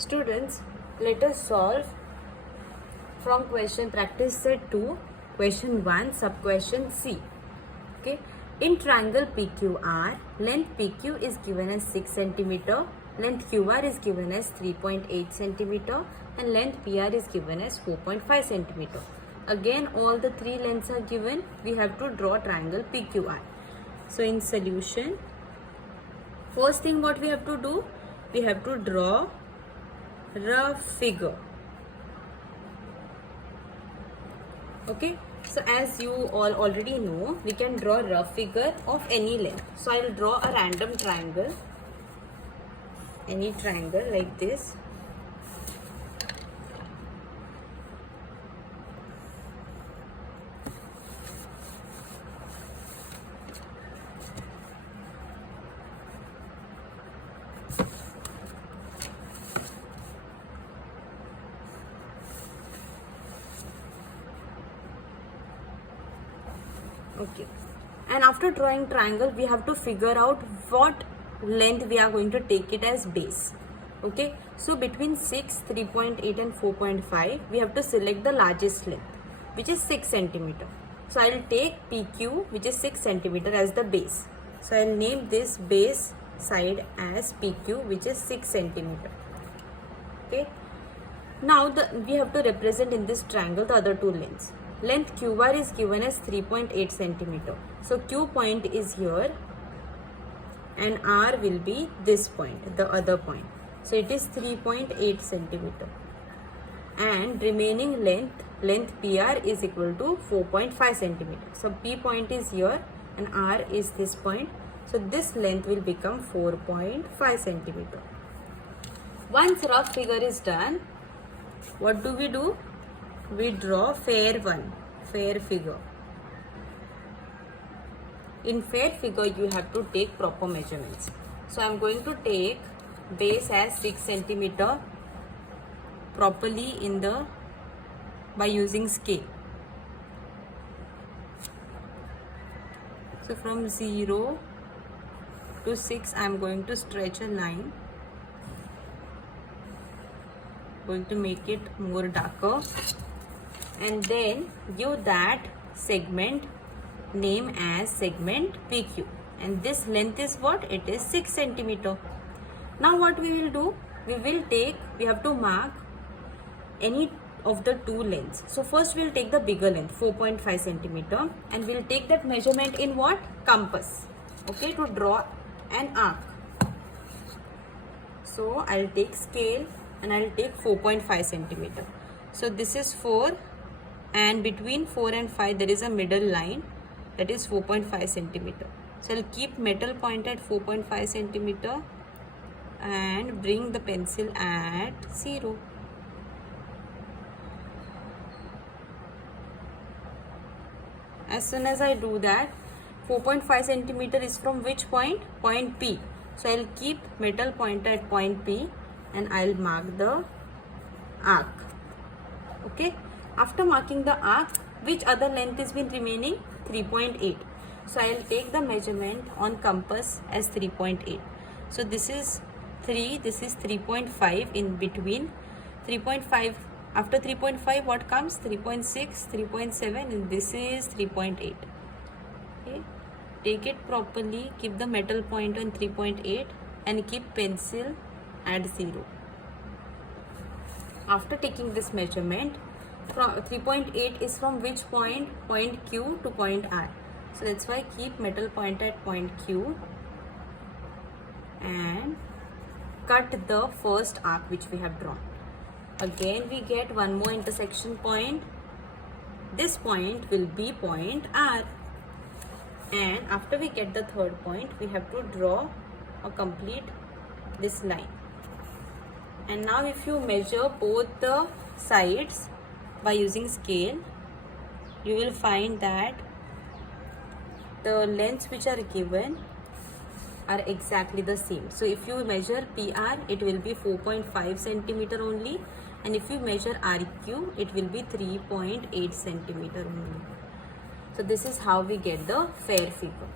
Students, let us solve from question practice set 2, question 1, sub question C. Okay. In triangle PQR, length PQ is given as 6 cm, length QR is given as 3.8 cm and length PR is given as 4.5 cm. Again, all the three lengths are given. We have to draw triangle PQR. So in solution, first thing what we have to do, we have to draw rough figure. Okay, so as you all already know, we can draw a rough figure of any length. So I will draw a random triangle, any triangle like this. Okay, and after drawing triangle, we have to figure out what length we are going to take it as base. Okay, so between 6, 3.8 and 4.5, we have to select the largest length, which is 6 cm. So I will take PQ, which is 6 cm, as the base. So I will name this base side as PQ, which is 6 cm. Okay, now we have to represent in this triangle the other two lengths. Length QR is given as 3.8 cm. So Q point is here and R will be this point, the other point. So it is 3.8 cm. And remaining length PR is equal to 4.5 cm. So P point is here and R is this point. So this length will become 4.5 cm. Once rough figure is done, what do? We draw fair figure. In fair figure, you have to take proper measurements. So I am going to take base as 6 cm properly by using scale. So from 0 to 6, I am going to stretch a line. Going to make it more darker and then give that segment name as segment PQ, and this length is what? It is 6 cm. Now what we will do, we have to mark any of the two lengths. So first we will take the bigger length, 4.5 cm, and we will take that measurement in what? Compass. Okay, to draw an arc. So I will take scale and I will take 4.5 cm. So this is 4 and between 4 and 5 there is a middle line, that is 4.5 cm. So I will keep metal point at 4.5 cm and bring the pencil at 0. As soon as I do that, 4.5 cm is from which point? Point P. So I will keep metal point at point P and I will mark the arc. Okay, after marking the arc, which other length is been remaining? 3.8. So I will take the measurement on compass as 3.8. So this is 3, this is 3.5 in between. 3.5, after 3.5 what comes? 3.6, 3.7 and this is 3.8. Okay, take it properly, keep the metal point on 3.8 and keep pencil at 0. After taking this measurement, 3.8 is from which point? Point Q to point R. So that's why keep metal point at point Q and cut the first arc which we have drawn. Again we get one more intersection point. This point will be point R. And after we get the third point, we have to draw or complete this line. And now if you measure both the sides by using scale, you will find that the lengths which are given are exactly the same. So if you measure PR, it will be 4.5 cm only, and if you measure RQ, it will be 3.8 cm only. So this is how we get the fair figure.